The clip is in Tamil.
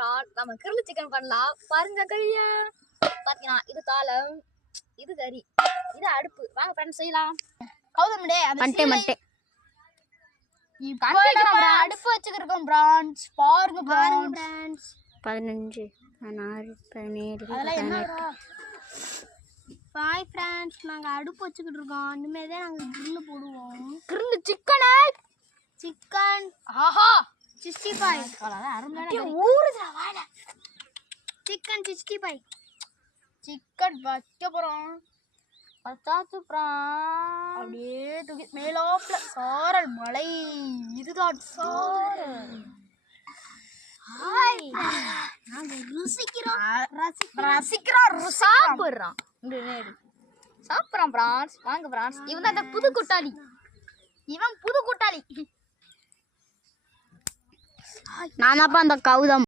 பிரான் நம்ம கிரில் சிக்கன் பண்ணலாம் பாருங்க கையா. பாத்தீங்கன்னா இது தாளம், இது கறி, இது அடுப்பு. வாங்க ஃப்ரெண்ட்ஸ் செய்யலாம். கௌதம்டே மண்டே அடுப்பு வச்சுக்கிருக்கோம் பிரான்ஸ். பாருங்க பிரான்ஸ் 15 16 17 18 பாய் ஃப்ரெண்ட்ஸ். நாங்கள் அடுப்பு வச்சுக்கிட்டு இருக்கோம். இனிமேல் தான் நாங்கள் கிரில் போடுவோம். கிரில் சிக்கன் ஆஹா 65 அருமையான ஊறுதா வாடா. சிக்கன் 65 சிக்கன் வைக்க போகிறோம். பத்தாத்து பிரான் அப்படியே தூக்கி மேலாப்ல சாரல் மலை. இதுதான் சாரல். சாப்பிட்றான் பிரான்ஸ். வாங்க பிரான்ஸ். இவன் தான் அந்த புது கூட்டாளி. இவன் புது கூட்டாளி. நான் அப்ப அந்த கௌதம்.